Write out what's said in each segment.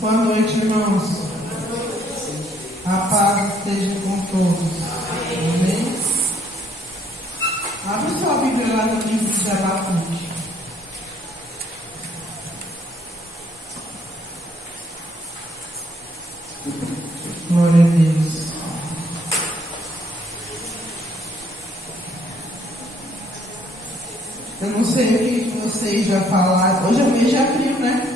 Boa noite, irmãos. A paz esteja com todos. Amém? Abre sua Bíblia lá no livro de Abacuque. Glória a Deus. Eu não sei o que vocês já falaram. Hoje é o mês de abril, né?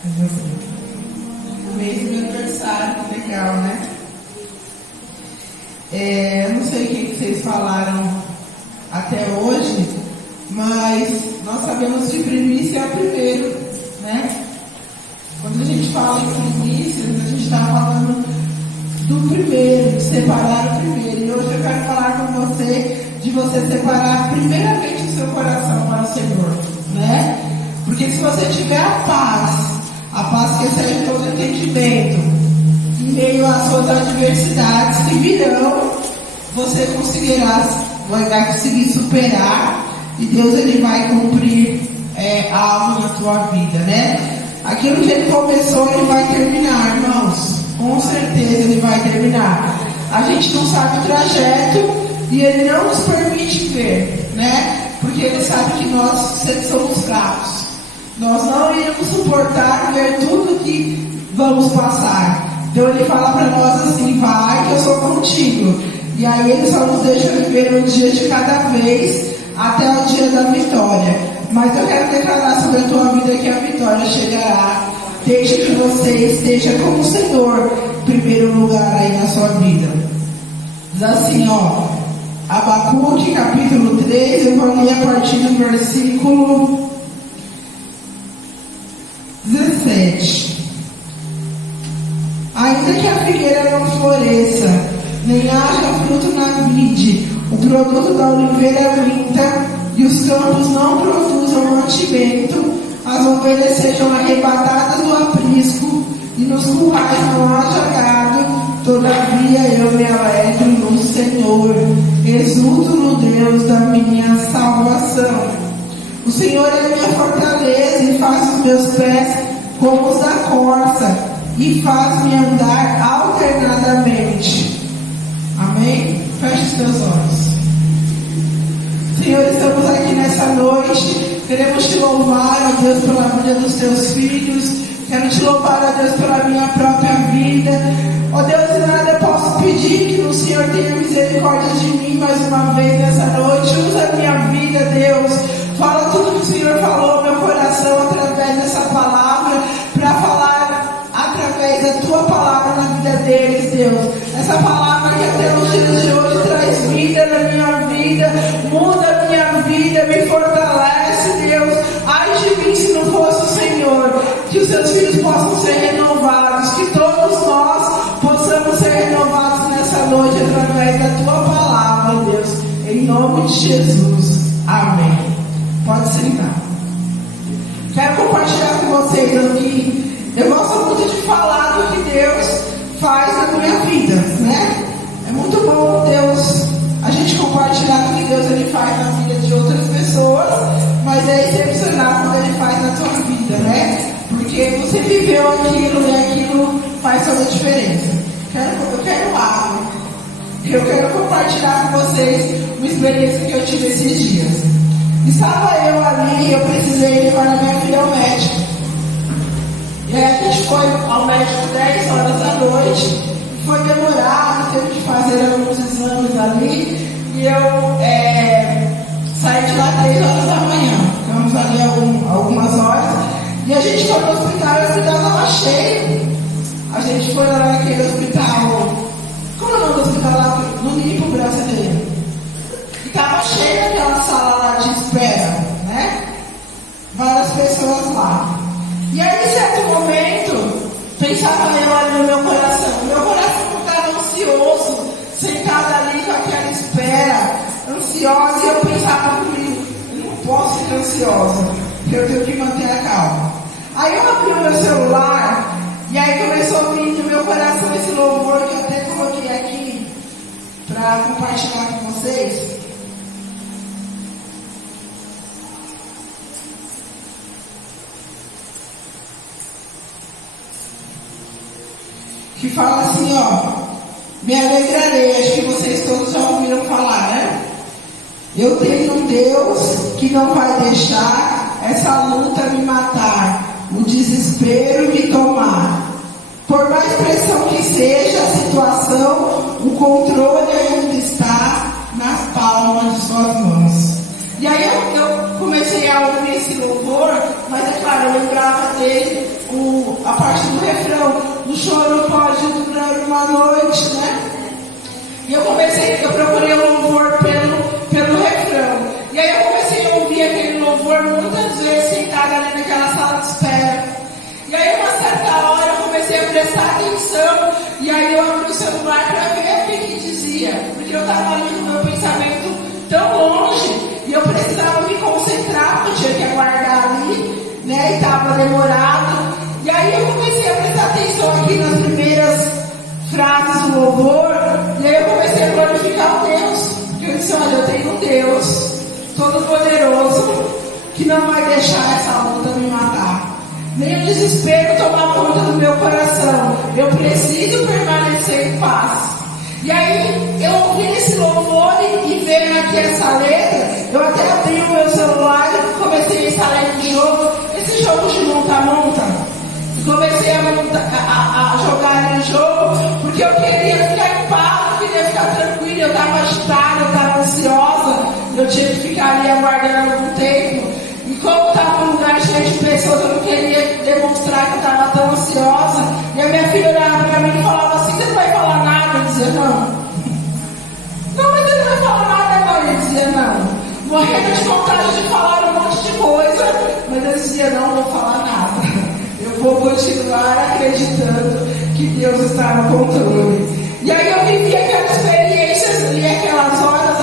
O mês do meu aniversário, que legal, né? Eu não sei o que vocês falaram até hoje, mas nós sabemos que primícia é o primeiro, né? Quando a gente fala em primícias, a gente está falando do primeiro, de separar o primeiro. E hoje eu quero falar com você de você separar primeiramente o seu coração para o Senhor, né? Porque se você tiver a paz que excede todo entendimento, em meio às suas adversidades que virão, você vai conseguir superar e Deus ele vai cumprir algo na tua vida, né? Aquilo que ele começou, ele vai terminar, irmãos. Com certeza ele vai terminar. A gente não sabe o trajeto e ele não nos permite ver, né? Porque ele sabe que nós somos fracos. Nós não iremos suportar ver tudo que vamos passar. Então ele fala para nós assim: vai que eu sou contigo. E aí ele só nos deixa viver um dia de cada vez até o dia da vitória. Mas eu quero declarar sobre a tua vida que a vitória chegará desde que você esteja com o Senhor em primeiro lugar aí na sua vida. Diz assim, Abacuque capítulo 3, eu vou ler a partir do versículo 17. Ainda que a figueira não floresça, nem haja fruto na vide, o produto da oliveira minta, e os campos não produzam mantimento, as ovelhas sejam arrebatadas do aprisco, e nos currais não haja gado, todavia eu me alegro no Senhor, exulto no Deus da minha salvação. O Senhor é minha fortaleza e faz os meus pés como os da corça, e faz-me andar alternadamente. Amém? Feche os teus olhos. Senhor, estamos aqui nessa noite. Queremos te louvar, ó Deus, pela vida dos teus filhos. Quero te louvar, ó Deus, pela minha própria vida. Ó Deus, em nada eu posso pedir que o Senhor tenha misericórdia de mim mais uma vez nessa noite. Usa a minha vida, Deus. Fala tudo que o Senhor falou no meu coração através dessa palavra, para falar através da tua palavra na vida deles, Deus. Essa palavra que até nos dias de hoje traz vida na minha vida, muda a minha vida, me fortalece, Deus. Ai de mim se não fosse o Senhor. Que os seus filhos possam ser renovados, que todos nós possamos ser renovados nessa noite através da tua palavra, Deus. Em nome de Jesus. Amém. Pode sentar. Quero compartilhar com vocês aqui. Eu gosto muito de falar do que Deus faz na minha vida, né? É muito bom a gente compartilhar o que Deus ele faz na vida de outras pessoas, mas é excepcional quando ele faz na sua vida, né? Porque você viveu aquilo e aquilo faz toda a diferença. Eu quero água. Eu quero compartilhar com vocês uma experiência que eu tive esses dias. Estava eu ali, eu precisei levar a minha filha ao médico. E aí a gente foi ao médico 10 horas da noite. Foi demorado, teve que fazer alguns exames ali. E eu saí de lá 3 horas da manhã. Ficamos ali algumas horas. E a gente foi no hospital e o hospital estava cheio. A gente foi lá naquele hospital. Como é o nome do hospital lá? No Nipo Brasileiro. E estava cheio aquela sala lá de espera, né? Várias pessoas lá. E aí, em certo momento, pensava eu ali no meu coração. Meu coração estava ansioso, sentada ali com aquela espera, ansiosa. E eu pensava comigo, eu não posso ficar ansiosa, porque eu tenho que manter a calma. Aí eu abri o meu celular, e aí começou a vir no meu coração esse louvor que eu até coloquei aqui para compartilhar com vocês. que fala assim, ó, me alegrarei, acho que vocês todos já ouviram falar, né? Eu tenho um Deus que não vai deixar essa luta me matar, o desespero me tomar. Por mais pressão que seja a situação, o controle ainda está nas palmas de suas mãos. E aí eu comecei a ouvir esse louvor, mas é claro, eu lembrava dele, a parte do refrão, o choro pode durar uma noite, né? E eu procurei o louvor pelo refrão. E aí eu comecei a ouvir aquele louvor muitas vezes sentada ali naquela sala de espera. E aí uma certa hora eu comecei a prestar atenção, e aí eu abri o celular para ver o que dizia, porque eu estava ali com o meu pensamento tão longe, e eu precisava me concentrar, porque eu tinha que aguardar ali, né, e estava demorado. E aí eu comecei a prestar atenção aqui nas primeiras frases do louvor, e aí eu comecei a glorificar o Deus, porque eu disse, olha, eu tenho um Deus todo-poderoso, que não vai deixar essa luta me matar. Nem o desespero tomar conta do meu coração. Eu preciso permanecer em paz. E aí, eu ouvi esse louvor e vendo aqui essa letra, eu até abri o meu celular e comecei a instalar esse jogo. Esse jogo de monta-monta. Comecei a jogar no jogo, porque eu queria ficar em paz, eu queria ficar tranquila. Eu estava agitada, eu estava ansiosa. Eu tinha que ficar ali aguardando algum tempo. E como estava um lugar cheio de pessoas, eu não queria demonstrar que eu estava tão ansiosa. E a minha filha olhava para mim e falava assim, você não vai falar nada? Eu dizia, não. Não, mas você não vai falar nada agora? Eu dizia, não. Morrendo de vontade de falar um monte de coisa, mas eu dizia, não vou falar nada. Eu vou continuar acreditando que Deus está no controle. E aí eu vivi aquelas experiências ali, aquelas horas,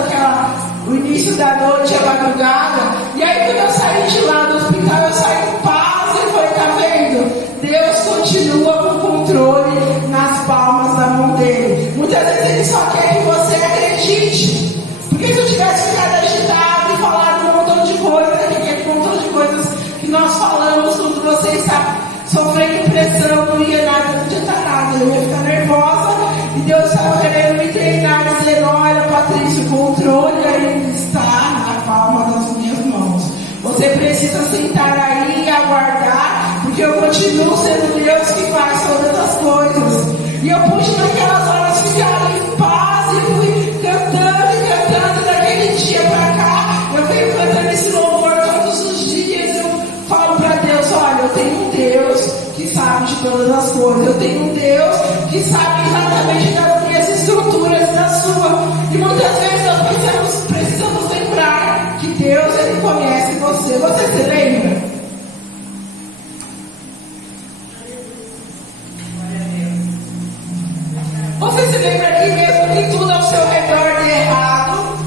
o início da noite, a madrugada. E aí quando eu saí de lá do hospital, eu saí em paz e falei, tá vendo? Deus continua com o controle nas palmas da mão dele. Muitas vezes ele só quer que você acredite. Porque se eu tivesse ficado agitado e falado um montão de coisas, aquele montão de coisas que nós falamos, tudo você está sofrendo pressão, não ia nada, não adianta nada, eu ia ficar nervosa. E Deus estava querendo me treinar, dizendo, olha Patrícia, o controle ainda está na palma das minhas mãos. Você precisa sentar aí e aguardar, porque eu continuo sendo Deus que faz todas as coisas. E eu pude naquelas horas ficar em paz e fui cantando daquele dia para cá. Eu venho cantando esse louvor todos os dias. Eu falo para Deus, olha, eu tenho um Deus que sabe de todas as coisas. Eu tenho um Deus que sabe exatamente das minhas estruturas, da sua. E muitas vezes nós precisamos lembrar que Deus, Ele conhece você. Você se lembra? Você se lembra que mesmo que tudo ao seu redor dê errado,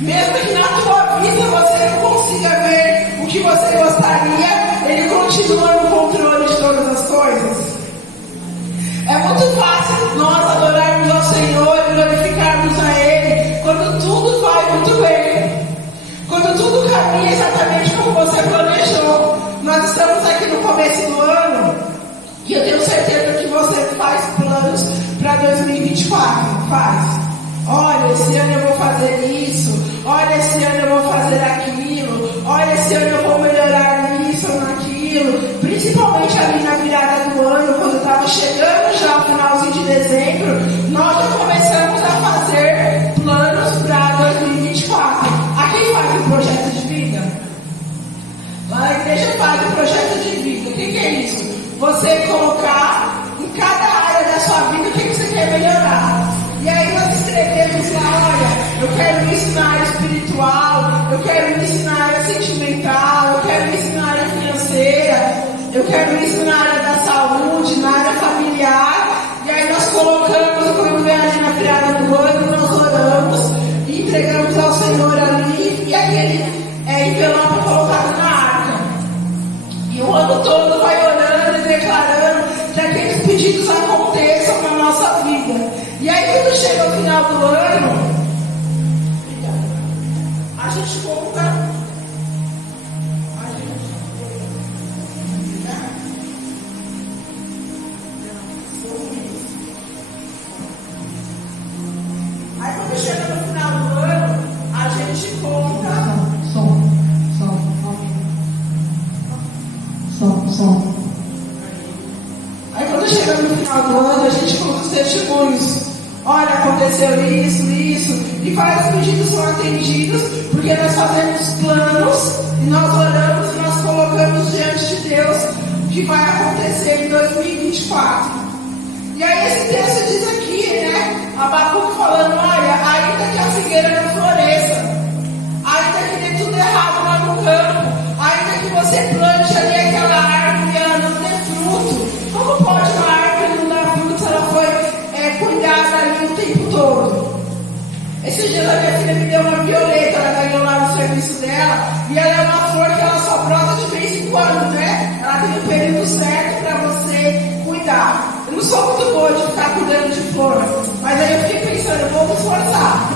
mesmo que na tua vida você não consiga ver o que você gostaria, Ele continua no controle de todas as coisas? É muito fácil nós adorarmos ao Senhor e glorificarmos a Ele quando tudo vai muito bem, quando tudo caminha exatamente como você planejou. Nós estamos aqui no começo do ano e eu tenho certeza que você faz planos para 2024. Faz. Olha, esse ano eu vou fazer isso. Olha, esse ano eu vou fazer aquilo. Olha, esse ano eu vou melhorar nisso ou naquilo. Principalmente ali na virada do ano, quando estava chegando já ao finalzinho de dezembro, nós já começamos a fazer planos para 2024. Aqui faz um projeto de vida? Lá na igreja faz um projeto de vida. O que é isso? Você colocar em cada área da sua vida o que você quer melhorar. E aí nós escrevemos lá, olha, eu quero isso na área espiritual, eu quero isso na área sentimental, eu quero isso na área financeira, eu quero isso na área da saúde, na área familiar. E aí nós colocamos, quando vem ali na virada do ano, nós oramos e entregamos ao Senhor ali, e aquele envelope colocado na arca. E o ano todo vai orando e declarando que aqueles pedidos aconteçam na nossa vida. E aí quando chega o final do ano, a gente conta, som. Aí quando chega no final do ano, a gente conta os testemunhos. Olha, aconteceu isso, e vários pedidos são atendidos, porque nós fazemos planos, e nós oramos, e nós colocamos diante de Deus o que vai acontecer em 2024. E aí esse texto diz aqui, né, Abacuque falando, olha, ainda que a figueira não floresça, ainda que dê tudo errado lá no campo, ainda que você plante ali aquela árvore e ela não dê fruto, como pode uma árvore não dar fruto se ela foi cuidada ali o tempo todo? Esses dias a minha filha me deu uma violeta, ela ganhou lá no serviço dela, e ela é uma flor que ela só brota de vez em quando, né? Ela tem um período certo para você cuidar. Eu não sou muito boa de ficar cuidando de flor, mas aí eu fiquei pensando, vou me esforçar.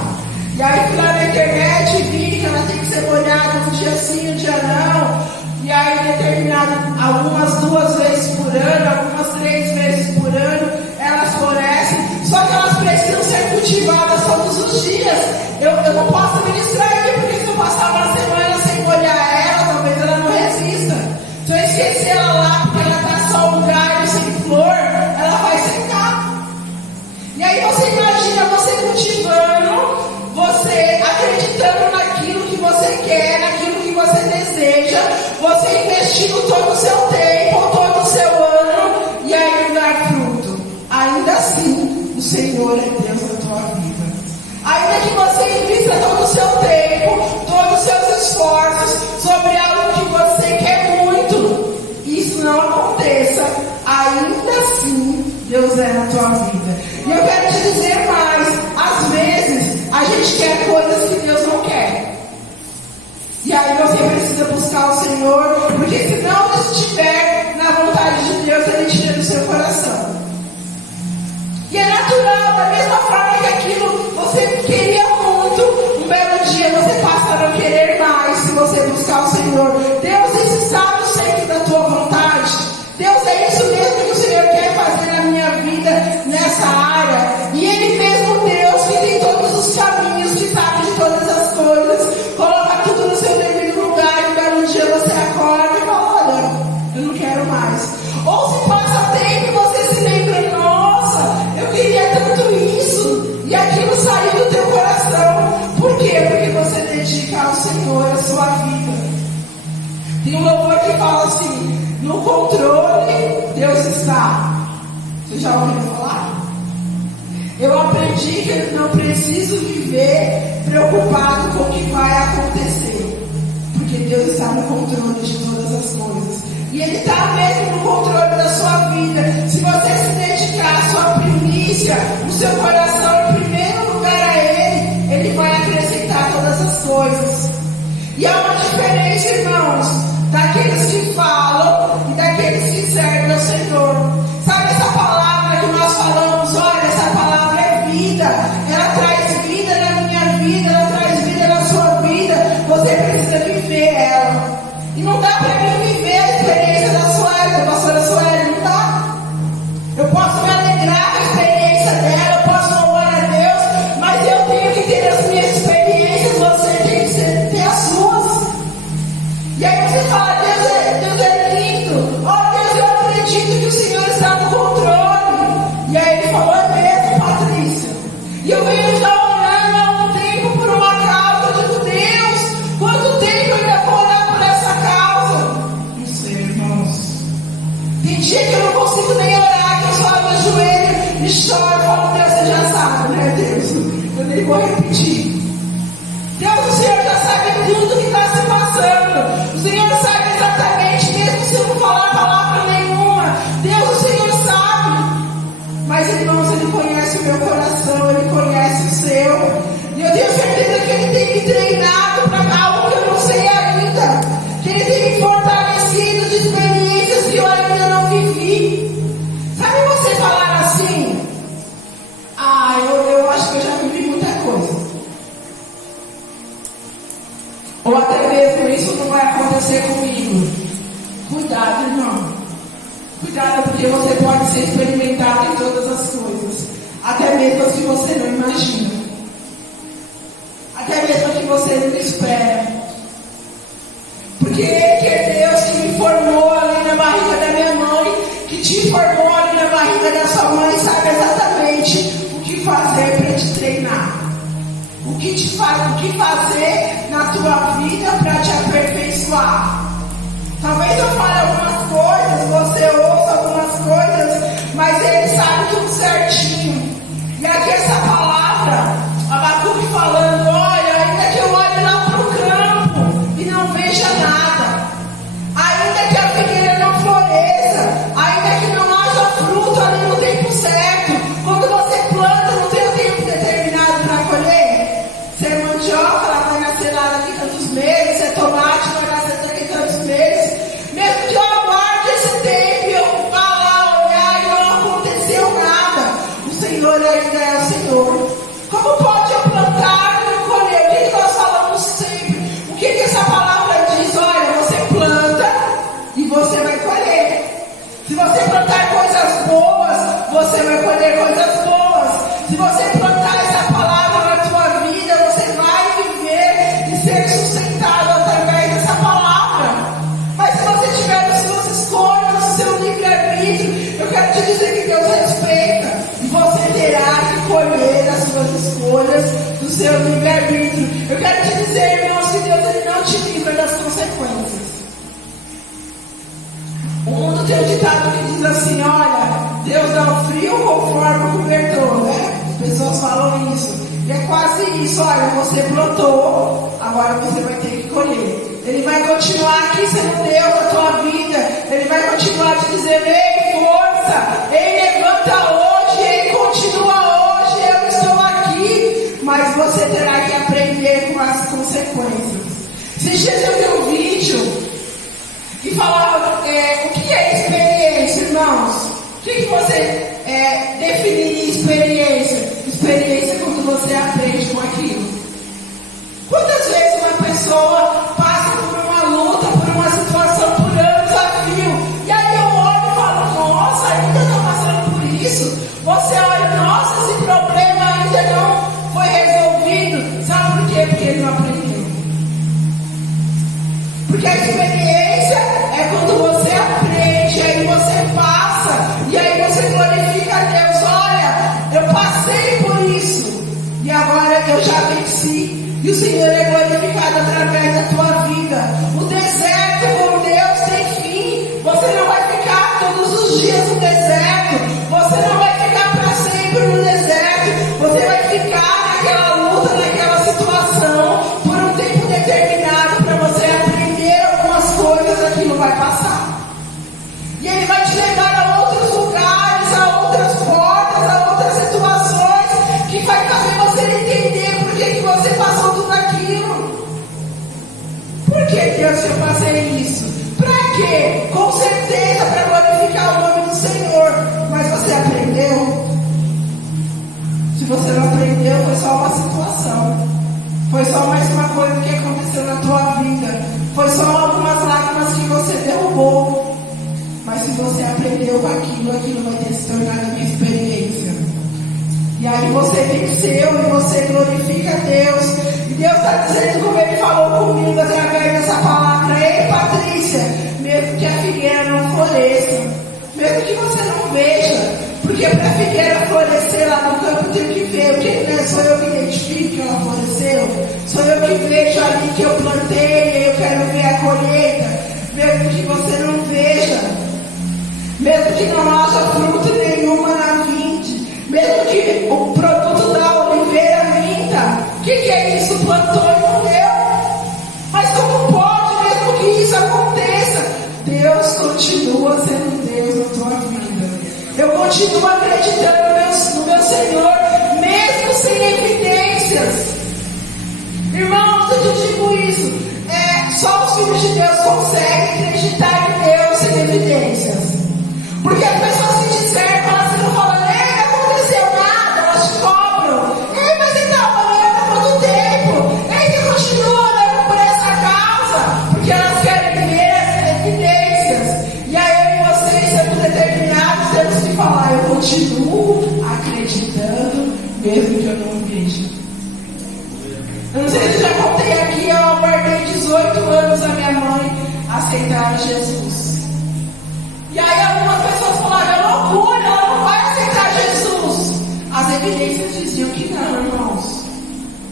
E aí fui lá na internet e vi que ela tem que ser molhada um dia sim, um dia não. E aí determinado algumas 2 vezes por ano, algumas 3 vezes por ano, elas florescem, só que elas precisam ser cultivadas todos os dias. Eu não posso ministrar aqui, porque se eu passar uma semana sem molhar ela, talvez ela não resista. Se eu esquecer ela lá, porque ela está só um galho sem flor, ela vai secar. E aí você imagina você cultivando, você acreditando naquilo que você quer, naquilo que você deseja, você investindo todo o seu tempo, todo o seu ano, e aí não dar fruto. Ainda assim, o Senhor é Deus na tua vida. Ainda que você invista todo o seu tempo, todos os seus esforços sobre algo que você quer muito, e isso não aconteça, ainda assim, Deus é na tua vida. E eu quero te dizer mais, às vezes, a gente quer coisas que Deus não quer. E aí você precisa buscar o Senhor, porque se não estiver na vontade de Deus, Ele tira do seu coração. E é natural, da mesma forma que aquilo você queria muito, um belo dia você passa a não querer mais se você buscar o Senhor. Deus, isso sabe sempre da tua vontade. Deus, é isso mesmo que o Senhor quer fazer na minha vida, nessa área. E Ele mesmo, Deus, que tem todos os caminhos, que sabe de todas as coisas, coloca tudo no seu devido lugar, e um belo dia você acorda e fala, olha, eu não quero mais. Ou se passa tempo e você se lembra, nossa, eu queria tanto isso, e aquilo saiu do teu coração. Por quê? Porque você dedica ao Senhor a sua vida. Tem um louvor que fala assim, no controle Deus está. Você já ouviu falar? Eu aprendi que eu não preciso viver preocupado com o que vai acontecer, porque Deus está no controle de todas as coisas. E Ele está mesmo no controle da sua vida. Se você se dedicar à sua primícia, o seu coração em primeiro lugar a Ele, Ele vai acrescentar todas as coisas. E há uma diferença, irmãos, daqueles que falam e daqueles que servem ao Senhor. Sabe essa palavra que nós falamos? Olha, essa palavra é vida. Ela traz vida na minha vida, ela traz vida na sua vida. Você precisa viver ela. E não dá para mim viver a experiência da Sueli, da pastora Sueli, não dá. Eu posso me alegrar com a experiência dela, eu posso louvar a Deus, mas eu tenho que ter as minhas experiências, você tem que ter as suas. E aí você fala, Deus é lindo, oh Deus, eu acredito que o Senhor está no controle. E aí Ele falou, é mesmo, Patrícia. E eu venho já orando há um tempo por uma causa, eu digo, Deus, quanto tempo eu ainda vou orar por essa causa? Não sei, irmãos. Tem dia que eu não consigo nem orar, que eu só no joelho e choro, falo, Deus, você já sabe, né, Deus? Eu nem vou repetir. Deus, o Senhor já sabe tudo que está se passando. O Senhor sabe exatamente, mesmo se eu não falar palavra nenhuma. Deus, o Senhor sabe. Mas, irmãos, Ele conhece o meu coração, Ele conhece o seu. E eu tenho certeza que Ele tem me treinado para algo que eu não sei ainda. Que Ele tem me fortalecido de experiências que eu ainda não vivi. Sabe você falar assim? Eu acho que eu já vivi muita coisa. Ou até mesmo isso não vai acontecer comigo. Cuidado, irmão. Cuidado, porque você pode ser experimentado em todas as coisas. Até mesmo as que você não imagina. Até mesmo as que você não espera. Porque Ele que é Deus que me formou ali na barriga sabe o que fazer na tua vida para te aperfeiçoar. Talvez eu fale algumas coisas, você ouça algumas coisas, mas Ele sabe tudo certinho. E aqui essa palavra, Abacuque falando, olha, ainda que eu olhe lá para o campo e não veja nada, ainda que a figueira não floresça, ainda que não haja fruto ali no tempo certo, quando você planta, não tem o tempo determinado para colher. Se é mandioca, ela vai nascer lá daqui tantos meses, se é tomate, vai nascer daqui tantos meses. Mesmo que eu aguarde esse tempo e eu vá lá olhar e não aconteceu nada, o Senhor ainda é o Senhor. Como pode eu plantar e não colher? O que nós falamos sempre? O que essa palavra diz? Olha, você planta e você vai colher. Se você plantar coisas boas, você vai colher coisas boas. Se você plantar essa palavra na tua vida, você vai viver e ser sustentado através dessa palavra. Mas se você tiver as suas escolhas, o seu livre-arbítrio, eu quero te dizer que Deus respeita. E você terá que colher as suas escolhas do seu livre-arbítrio. Eu quero te dizer, irmãos, que Deus ele não te livra das consequências. O mundo tem um ditado que diz assim, olha, Deus dá o frio conforme o cobertor, né? As pessoas falam isso. E é quase isso, olha, você plantou, agora você vai ter que colher. Ele vai continuar aqui sendo Deus na tua vida. Ele vai continuar te dizendo, ei, força, ei, levanta hoje, ei, continua hoje, eu estou aqui. Mas você terá que aprender com as consequências. Esses dias eu vi um vídeo e falava, o que é experiência, irmãos? O que você definiria experiência? Experiência é quando você aprende com aquilo. Quantas vezes uma pessoa passa por uma luta, por uma situação, por anos a fio, e aí eu olho e falo, nossa, ainda está passando por isso? Você olha, nossa, esse problema ainda não foi resolvido. Sabe por quê? Porque ele não aprendeu. Porque a experiência é quando você aprende, aí você passa, e aí você glorifica a Deus. Olha, eu passei por isso, e agora eu já venci. E o Senhor é glorificado através da tua vida. O deserto com Deus tem fim. Você não vai ficar todos os dias no deserto. Você não vai ficar para sempre no deserto. Você vai ficar naquela luta, naquela situação, por um tempo determinado, para você aprender algumas coisas, aquilo vai passar. E Ele vai te levar a outros lugares, a outras portas, a outras situações, que vai fazer você entender por que você passou tudo aquilo. Por que Deus eu passei isso? Para quê? Com certeza para glorificar o nome do Senhor. Mas você aprendeu? Se você não aprendeu, foi só uma situação. Foi só mais uma coisa que aconteceu na tua vida. Foi só algumas lágrimas que você derrubou. Mas se você aprendeu com aquilo, aquilo vai ter se tornado a minha experiência. E aí você venceu e você glorifica a Deus. E Deus está dizendo, como Ele falou comigo através dessa palavra, ei, Patrícia, mesmo que a figueira não floresça, mesmo que você não veja, porque para a figueira florescer lá no campo eu tenho que ver, o que não sou eu que identifico que ela floresceu, sou eu que vejo ali que eu plantei, eu quero ver a colheita. Mesmo que você não veja, mesmo que não haja fruto nenhuma na vinde, mesmo que o produto da oliveira minta, o que é isso? Plantou e não deu. Mas como pode, mesmo que isso aconteça? Deus continua sendo Deus na tua vida. Eu continuo acreditando no meu Senhor, mesmo sem evidências. Irmãos, eu te digo isso. Só os filhos de Deus conseguem acreditar em Deus sem evidências. Porque as pessoas que te servem, elas ficam falando, não aconteceu nada, elas te cobram. Mas você está orando há quanto tempo? Você continua orando por essa causa? Porque elas querem ver as evidências. E aí vocês, sendo determinados, temos que falar, eu continuo acreditando, mesmo que eu não veja. Eu não sei se eu já contei aqui, eu aguardei 18 anos a minha mãe aceitar Jesus. E aí algumas pessoas falaram, é loucura, ela não vai aceitar Jesus. As evidências diziam que não, irmãos.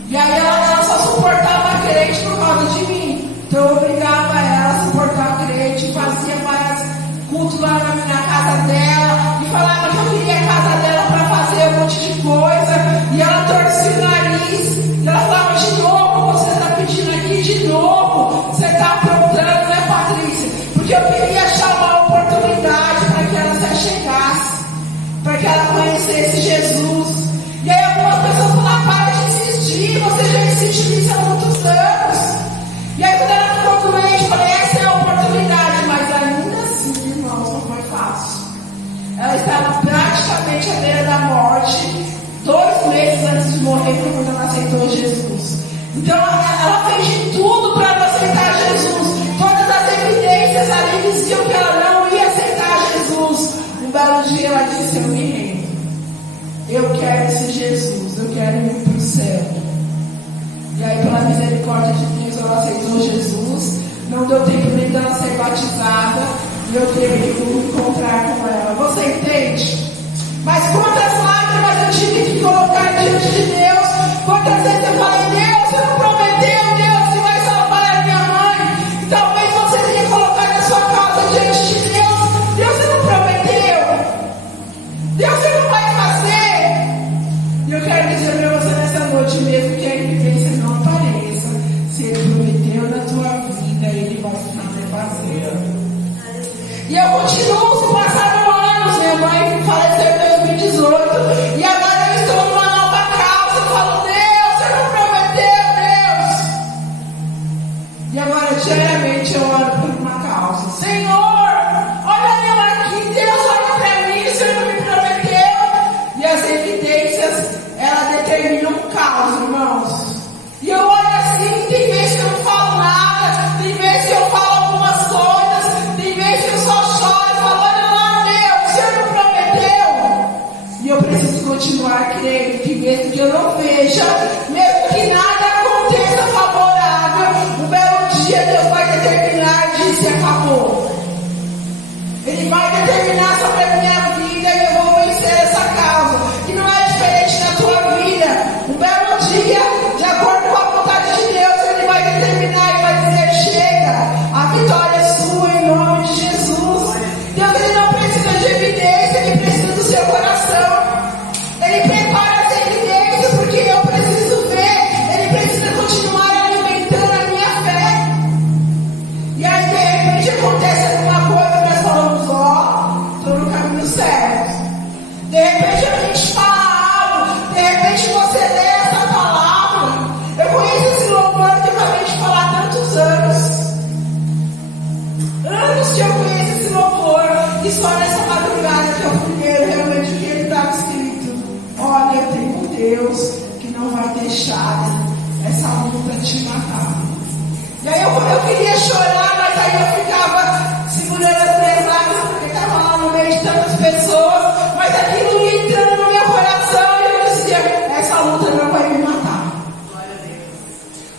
E aí ela só suportava crente por causa de mim. Então eu obrigava ela a suportar crente, fazia vários cultos lá na casa dela, e falava que eu queria a casa dela para fazer um monte de coisa, e ela torcia o nariz, e ela falava: de novo, você está pedindo aqui de novo, você está aprontando, né, Patrícia? Porque eu queria achar uma oportunidade para que ela se achegasse, para que ela conhecesse Jesus. E aí algumas pessoas falaram: para de insistir, você já insiste nisso há muitos anos. E aí quando ela ficou doente, eu falei: essa é a oportunidade. Mas ainda assim, irmãos, não foi fácil. Ela estava praticamente à beira da morte, 2 meses antes de morrer, foi quando ela aceitou Jesus. Então ela fez de tudo para não aceitar Jesus. Todas as evidências ali diziam que ela não ia aceitar Jesus. Um belo dia ela disse: eu me rendo. Eu quero esse Jesus, eu quero ir para o céu. E aí, pela misericórdia de Deus, ela aceitou Jesus. Não deu tempo nem dela ser batizada, e eu tive que me encontrar com ela. Você entende? Mas quantas lágrimas eu tive que colocar diante de Deus? Quantas vezes eu falei: Deus, você não prometeu, Deus, você vai salvar a minha mãe. E talvez você tenha colocado a sua causa diante de Deus. Deus, você não prometeu. Deus, você não vai fazer. E eu quero dizer para você nessa noite, mesmo que a evidência não apareça, se Ele prometeu na tua vida, Ele vai fazer. E eu continuo, se passaram anos, minha mãe faleceu em 2018, e agora eu estou numa nova causa. Eu falo: Deus, você não prometeu, Deus. E agora diariamente eu oro por uma causa: Senhor, olha eu aqui, Deus, olha para mim, o Senhor não me prometeu. E as evidências, ela determina um caos, irmãos. E eu olho assim, tem vezes que eu não falo nada, tem vezes que eu falo algumas coisas, tem vezes que eu só choro e falo: olha lá, Deus, o Senhor não prometeu. E eu preciso continuar crendo que mesmo que eu não veja, mesmo que nada aconteça favorável, um belo dia Deus vai determinar e disse: acabou. Ele vai determinar sobre a minha vida e eu vou vencer essa causa. E não é diferente na tua vida. Um belo dia, de acordo com a vontade de Deus, Ele vai determinar e vai dizer: chega, a vitória é sua em nome de Jesus. Deus, Ele não precisa de evidência, Ele precisa do seu coração. Ele prepara as evidências porque eu preciso ver. Ele precisa continuar alimentando a minha fé. E aí de repente acontece alguma coisa, nós falamos: ó, estou no caminho certo. De repente a gente fala algo, de repente você lê essa palavra. Eu conheço esse louvor que eu acabei de falar há tantos anos. Anos que eu conheço esse louvor, e só nessa madrugada que eu fui ler realmente o que ele estava escrito. Olha, tem um Deus que não vai deixar essa luta te matar. E aí eu queria chorar, mas aí eu ficava segurando as minhas lágrimas, porque estava lá no meio de tantas pessoas, mas aquilo ia entrando no meu coração e eu dizia: essa luta não vai me matar.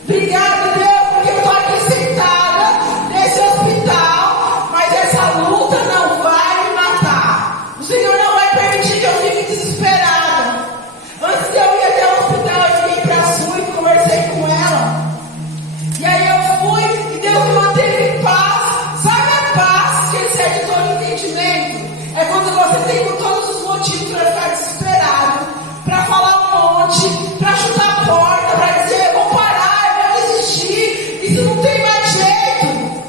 Obrigado, Deus, porque eu estou aqui sentada nesse hospital, mas essa luta não vai me matar. O Senhor não vai permitir que eu fique desesperada. Antes de eu ir até o hospital, eu liguei para a Su e conversei com ela. E aí eu fui e Deus me manteve em paz. Sabe a paz que excede todo entendimento? É quando você tem todos os motivos para ficar desesperado, para falar um monte, para chutar a porta, para dizer: eu vou parar, eu vou desistir, isso não tem mais jeito.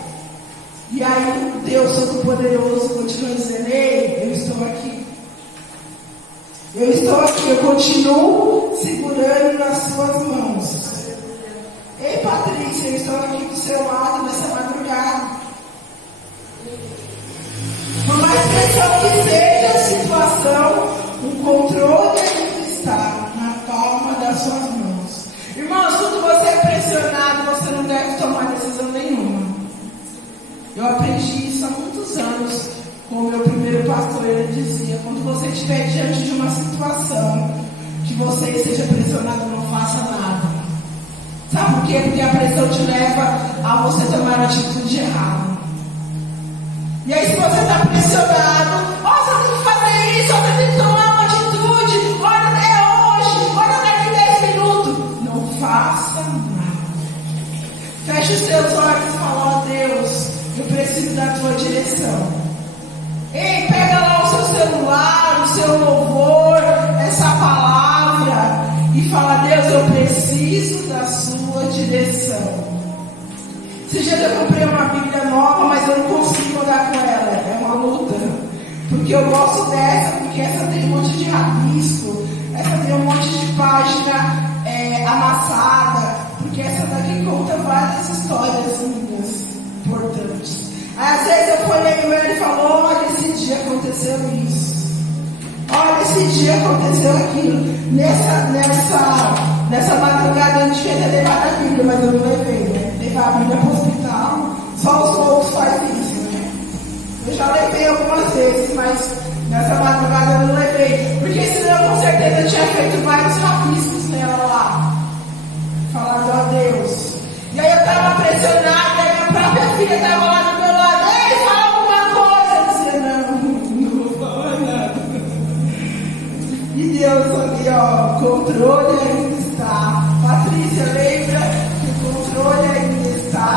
E aí Deus Todo-Poderoso continua dizendo: ei, eu estou aqui. Eu estou aqui, eu continuo segurando nas suas mãos. Ei, Patrícia, eu estou aqui do seu lado nessa madrugada. Por mais pressão que seja a situação, o controle ainda está na palma das suas mãos. Irmãos, quando você é pressionado, você não deve tomar decisão nenhuma. Eu aprendi isso há muitos anos com o meu primeiro pastor. Ele dizia: quando você estiver diante de uma situação que você seja pressionado, não faça nada. Sabe por quê? Porque a pressão te leva a você tomar a atitude errada. E aí, se você está pressionado, você tem que fazer isso, você tem que tomar uma atitude, olha, é hoje, olha daqui 10 minutos. Não faça nada. direção. Ei, pega lá o seu celular, o seu louvor, essa palavra e fala: Deus, eu preciso da sua direção. Esses dias eu comprei uma Bíblia nova, mas eu não consigo andar com ela, é uma luta. Porque eu gosto dessa, porque essa tem um monte de rabisco, essa tem um monte de página amassada, porque essa daqui conta várias histórias minhas importantes. Aí às vezes eu olhei e ele falou: olha, esse dia aconteceu isso, olha, esse dia aconteceu aquilo. Nessa madrugada eu devia ter levado a Bíblia, mas eu não levei, né? Levar a Bíblia para o hospital, só os loucos fazem isso, né? Eu já levei algumas vezes, mas nessa madrugada eu não levei, porque senão com certeza eu tinha feito vários rabiscos nela lá, falando a Deus. E aí eu estava pressionada, e minha própria filha estava lá do meu lado: ei, fala alguma coisa. Eu dizia: não vou falar nada. E Deus ali, ó, o controle ainda está. Patrícia, lembra que o controle ainda está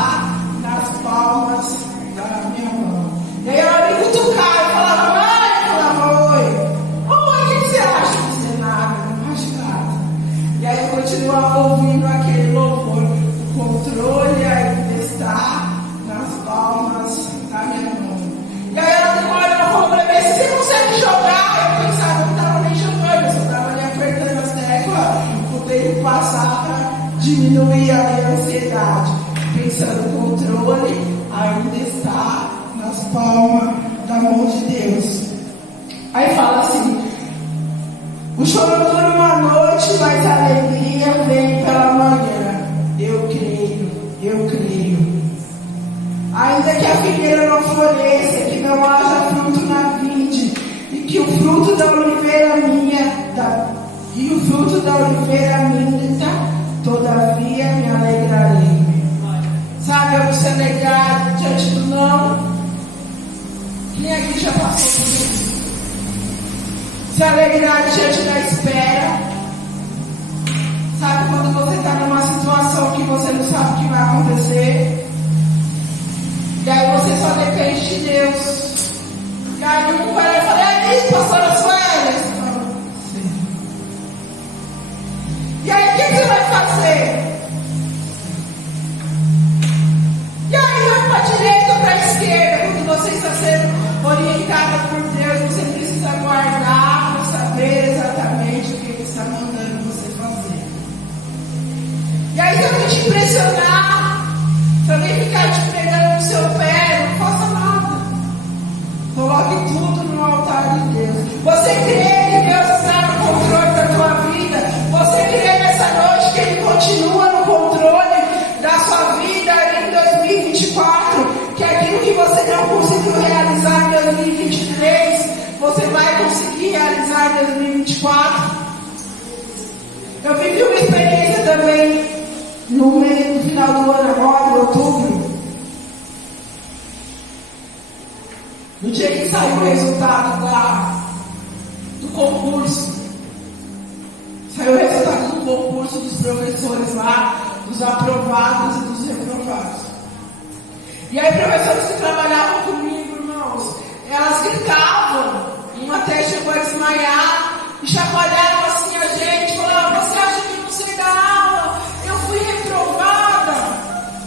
nas palmas da minha mão. E aí ela me cutucava e falava: mãe, eu falava: oi. Ô mãe, o que você acha? Eu dizia: nada, não acho nada. E aí eu continuava ouvindo aquele louvor: o controle ainda está nas palmas da minha mão. E aí ela falou pra mim: se você consegue jogar? Eu pensava: eu não estava nem jogando, eu só estava ali apertando as teclas o tempo passar para diminuir a minha ansiedade. Pensando: o controle ainda está nas palmas da mão de Deus. Aí fala assim: o choro dura uma noite, mas a alegria vem pela manhã. Eu creio, eu creio. Ainda que a figueira não floresça, que não haja fruto na vide, e que o fruto da oliveira minta, todavia me alegrarei. Sabe, eu se alegrar diante do não. Quem aqui já passou por isso? Se alegrar diante da espera. Sabe quando você está numa situação que você não sabe o que vai acontecer? E aí você só depende de Deus. E aí um vai falar: é isso, pastora Suélia? E aí o que você vai fazer? E aí vai para a direita ou para a esquerda? Quando você está sendo orientada por Deus, você precisa guardar para saber exatamente o que Ele está mandando você fazer. E aí se alguém te impressionar, se alguém ficar te pegando no seu pé, não faça nada. Coloque tudo no altar de Deus. Você crê que Deus está no controle da tua vida? Você crê nessa noite que Ele continua no controle da sua vida em 2024? Que aquilo que você não conseguiu realizar em 2023, você vai conseguir realizar em 2024? Eu vivi uma experiência também no final do ano agora, em outubro. No dia que saiu o resultado do concurso, saiu o resultado do concurso dos professores lá, dos aprovados e dos reprovados. E aí professores que trabalhavam comigo, irmãos, elas gritavam, uma até chegou a desmaiar e chacoalharam assim a gente, falaram: você acha que não sei dar aula? Eu fui reprovada.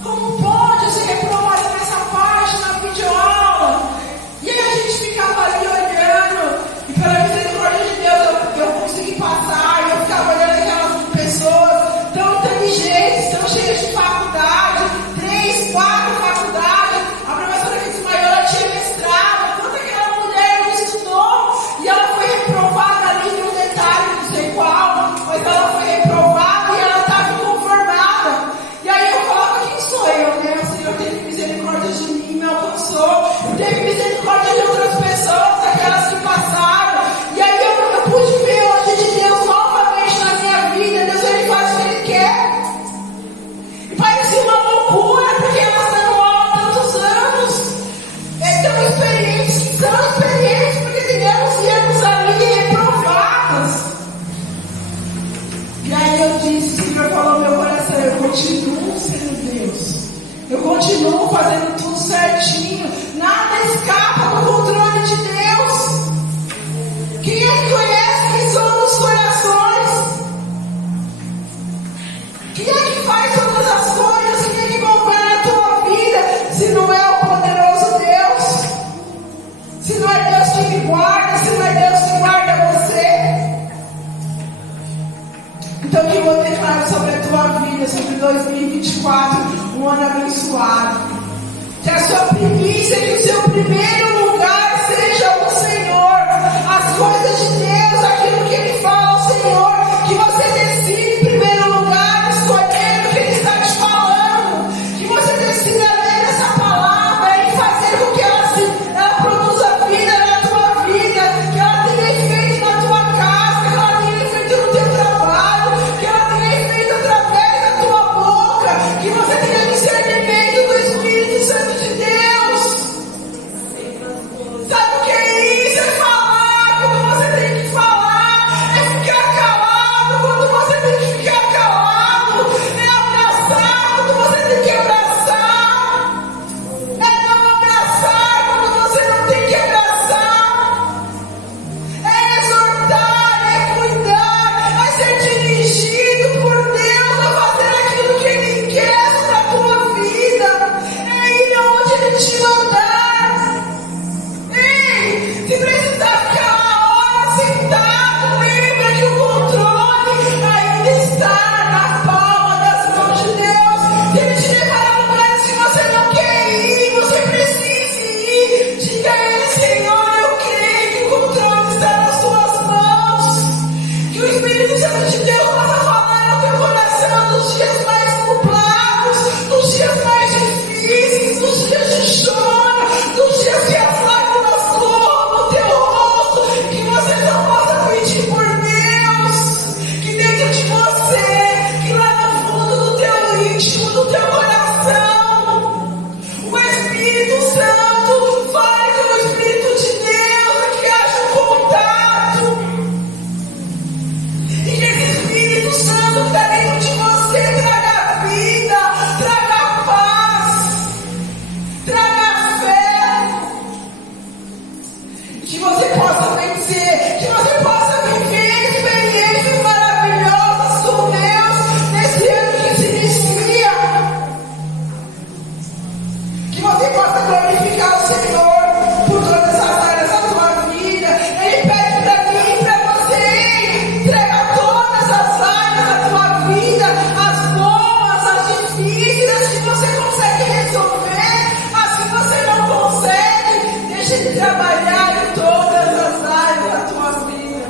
Como pode ser reprovada nessa parte, na videoaula? E aí a gente ficava ali olhando, e pela misericórdia de Deus eu consegui passar, e eu ficava olhando aquelas pessoas tão inteligentes, tão cheias de faculdade, 3, 4 faculdades. A professora que desmaiou, ela tinha mestrado. Quanto aquela mulher não estudou? E ela foi reprovada ali em um detalhe, não sei qual, mas ela foi reprovada e ela estava inconformada. E aí eu falava: quem sou eu, né? O Senhor teve misericórdia de mim, me alcançou, teve misericórdia de outras pessoas, aquelas que passaram. E aí eu pude ver hoje de Deus novamente na minha vida. Deus, Ele faz o que Ele quer. E parecia uma loucura, porque elas estavam lá há tantos anos, tão experientes, porque tivemos anos ali reprovadas. E aí eu disse: o Senhor falou no meu coração: eu continuo sendo Deus, eu continuo fazendo tudo certinho, nada escapa vida, sobre 2024, um ano abençoado. Que a sua primícia, que o seu primeiro lugar seja o Senhor, as coisas de Deus, aquilo que Ele fala ao Senhor, que você decida em primeiro lugar, escolher o que Ele está te falando, que você decida ler essa palavra e fazer com que ela produza vida na tua vida, que ela tenha efeito na tua casa, que ela tenha efeito no teu trabalho, que ela tenha efeito através da tua boca, que você tenha discernimento do Espírito Santo de Deus. Sabe o que é isso? É falar quando você tem que falar, é ficar calado quando você tem que ficar calado, é abraçar quando você tem que abraçar, é não abraçar quando você não tem que abraçar, é exortar, é cuidar, é ser dirigido por Deus a fazer aquilo que Ele quer para a tua vida, é ir aonde Ele te mandar. Ei, se precisar ficar uma hora sentado, lembra que o controle ainda está na palma das mãos de Deus. Se Ele te levar a lugares que você não quer ir, você precisa ir. Diga a Ele: Senhor, eu creio que o controle está nas tuas mãos. Que o Espírito Santo de Deus possa falar no teu coração nos dias mais nublados, nos dias mais difíceis, nos dias de choro, nos dias que as lágrimas corram no teu rosto, que você só possa pedir por Deus, que dentro de você, que lá no fundo do teu íntimo, do teu coração, o Espírito Santo fale com o Espírito de Deus, que haja um contato, e que esse Espírito Santo que está dentro de você traga vida, traga paz, traga fé, que você possa vencer, que você possa viver experiências maravilhosas com Deus nesse ano que se inicia, que você possa glorificar o Senhor por todas as áreas da tua vida. Ele pede para mim e para você: entrega todas as áreas da tua vida, as boas, as difíceis, as que você consegue resolver, as que você não consegue. Deixa Ele trabalhar em todas as áreas da tua vida.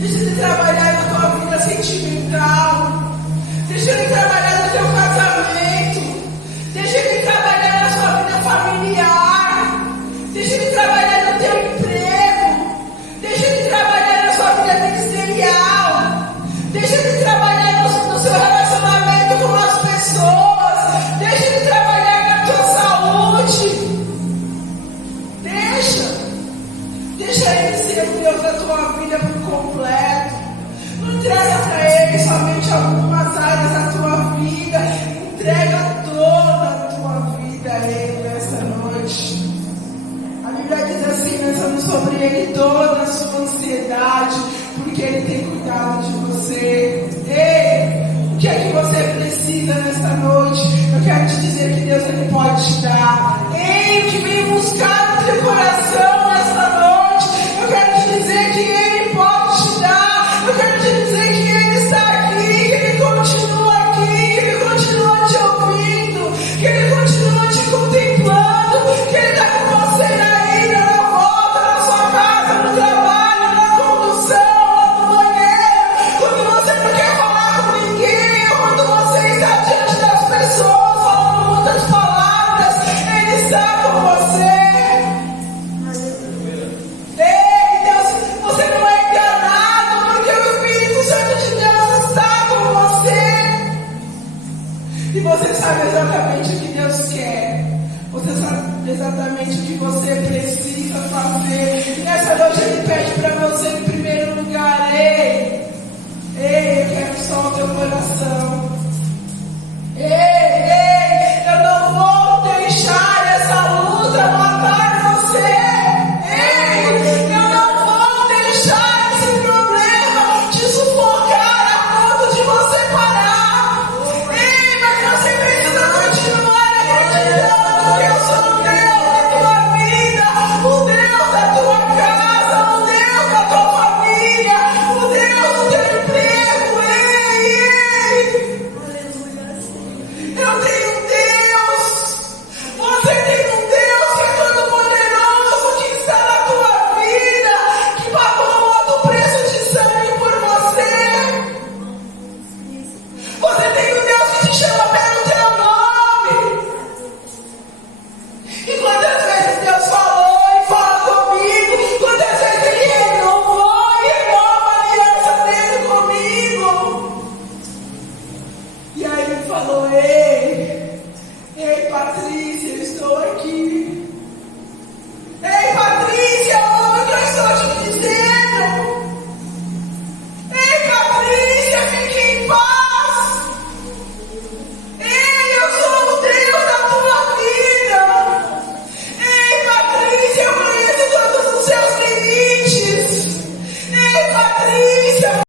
Deixa Ele trabalhar na tua vida sentimental. Deixa Ele trabalhar no teu casamento. Deixa Ele trabalhar na sua vida familiar. Deixa Ele trabalhar no teu emprego. Deixa Ele trabalhar na sua vida ministerial. Deixa Ele trabalhar no seu relacionamento com as pessoas. Deixa Ele trabalhar na tua saúde. Deixa Ele ser o Deus da tua vida por completo. Não entrega para Ele somente algumas áreas da tua vida. Entrega toda a tua vida a Ele nesta noite. A Bíblia diz assim: pensando sobre Ele toda a sua ansiedade, porque Ele tem cuidado de você. Ei, o que é que você precisa nesta noite? Eu quero te dizer que Deus Ele pode te dar. Ei, o que vem buscar no teu coração nesta noite, eu quero te dizer que Ele pode te dar. Eu quero te dizer que Ele está aqui, que Ele continua aqui, que Ele continua te ouvindo, que Ele continua te contemplando, que Ele está com você na ida, na volta, na sua casa, no trabalho, na condução, no banheiro, quando você não quer falar com ninguém, ou quando você está diante das pessoas falando muitas palavras, Ele está com você. Ei, Deus, você não é enganado, porque o Espírito Santo de Deus está com você. E você sabe exatamente o que Deus quer. Você sabe exatamente o que você precisa fazer. E nessa noite Ele pede para você em primeiro lugar: ei, eu quero só o teu coração.